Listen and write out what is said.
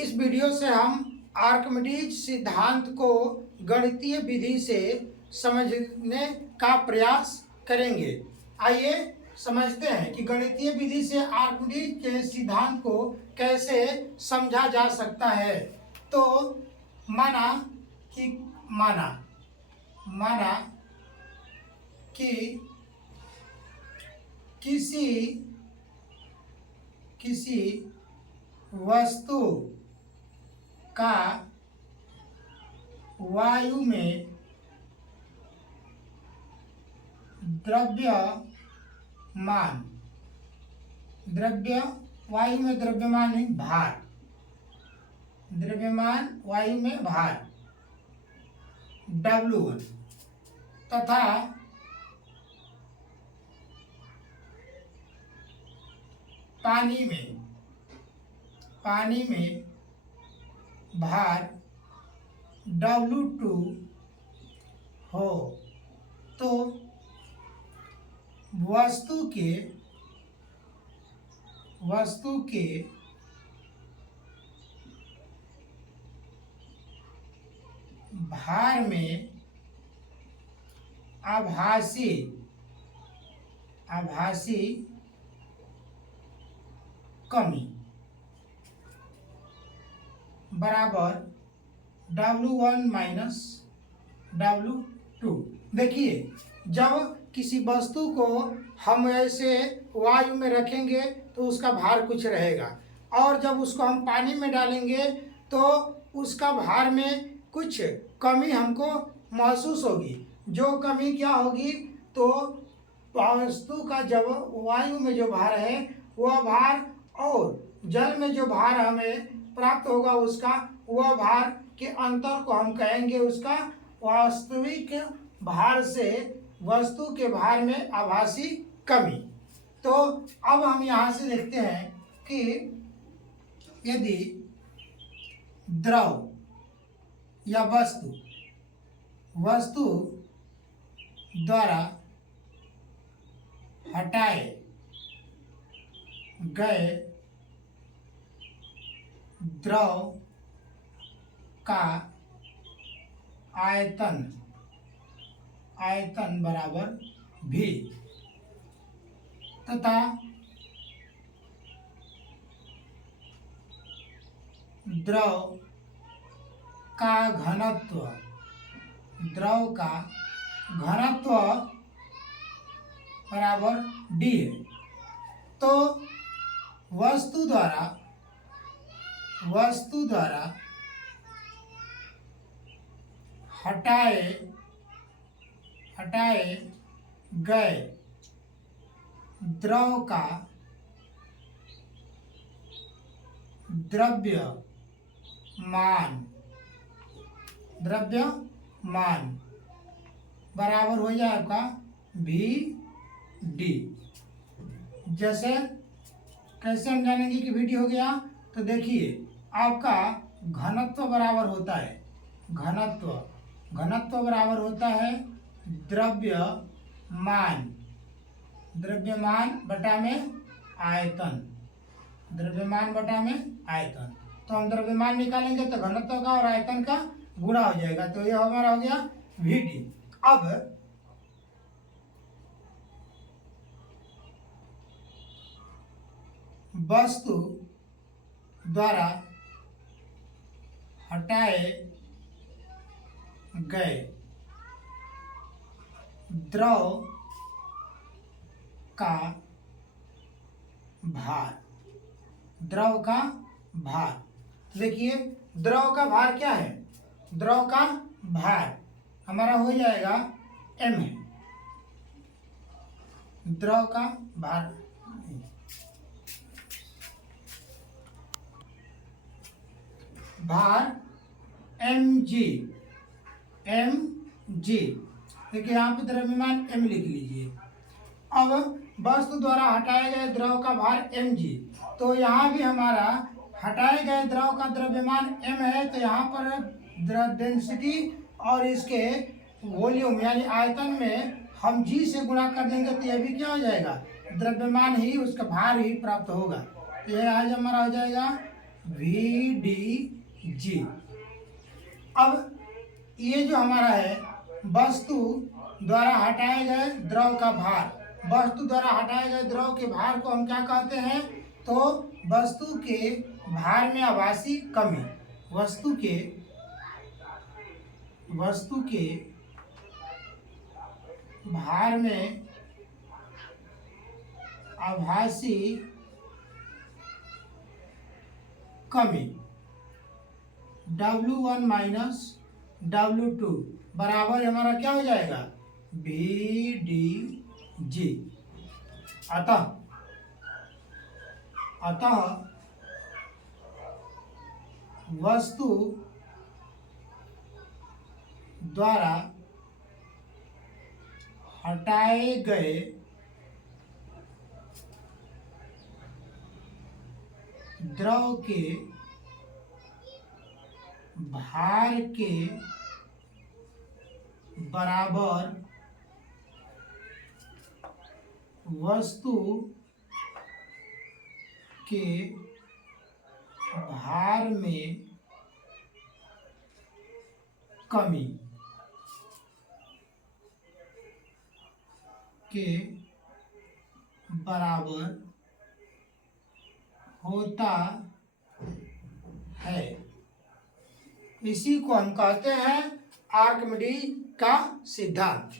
इस वीडियो से हम आर्किमिडीज सिद्धांत को गणितीय विधि से समझने का प्रयास करेंगे। आइए समझते हैं कि गणितीय विधि से आर्किमिडीज के सिद्धांत को कैसे समझा जा सकता है। तो माना कि किसी वस्तु का वायु में द्रव्यमान नहीं, वायु में भार W1 तथा पानी में भार W2 हो तो वस्तु के भार में आभासी कमी बराबर W1 माइनस W2। देखिए, जब किसी वस्तु को हम ऐसे वायु में रखेंगे तो उसका भार कुछ रहेगा, और जब उसको हम पानी में डालेंगे तो उसका भार में कुछ कमी हमको महसूस होगी। जो कमी क्या होगी, तो वस्तु का जब वायु में जो भार है वह भार और जल में जो भार हमें प्राप्त होगा उसका वह भार के अंतर को हम कहेंगे उसका वास्तविक भार से वस्तु के भार में आभासी कमी। तो अब हम यहाँ से देखते हैं कि यदि द्रव या वस्तु द्वारा हटाए गए द्रव का आयतन बराबर V तथा द्रव का घनत्व बराबर D है। तो वस्तु द्वारा हटाए गए द्रव का द्रव्यमान बराबर हो जाएगा VD। जैसे कैसे हम जानेंगे कि VD हो गया, तो देखिए आपका घनत्व बराबर होता है द्रव्यमान बटा में आयतन। तो हम द्रव्यमान निकालेंगे तो घनत्व का और आयतन का गुणा हो जाएगा, तो ये हमारा हो गया VD। अब वस्तु द्वारा हटाए गए द्रव का भार। देखिए, द्रव का भार क्या है? द्रव का भार हमारा हो जाएगा M है। द्रव का भार mg। देखिए यहाँ पे द्रव्यमान M लिख लीजिए। अब वस्तु द्वारा हटाए गए द्रव का भार mg, तो यहाँ भी हमारा हटाए गए द्रव का द्रव्यमान m है, तो यहाँ पर डेंसिटी और इसके वॉल्यूम यानी आयतन में हम g से गुणा कर देंगे तो यह भी क्या हो जाएगा, द्रव्यमान ही, उसका भार ही प्राप्त होगा। तो यह आज हमारा हो जाएगा वी डी जी। अब ये जो हमारा है वस्तु द्वारा हटाए गए द्रव का भार, वस्तु द्वारा हटाए गए द्रव के भार को हम क्या कहते हैं? तो वस्तु के भार में आभासी कमी, वस्तु के भार में आभासी कमी W1 माइनस W2 बराबर हमारा क्या हो जाएगा? B D G. अतः वस्तु द्वारा हटाए गए द्रव के भार के बराबर वस्तु के भार में कमी के बराबर होता है। इसी को हम कहते हैं आर्किमिडीज का सिद्धांत।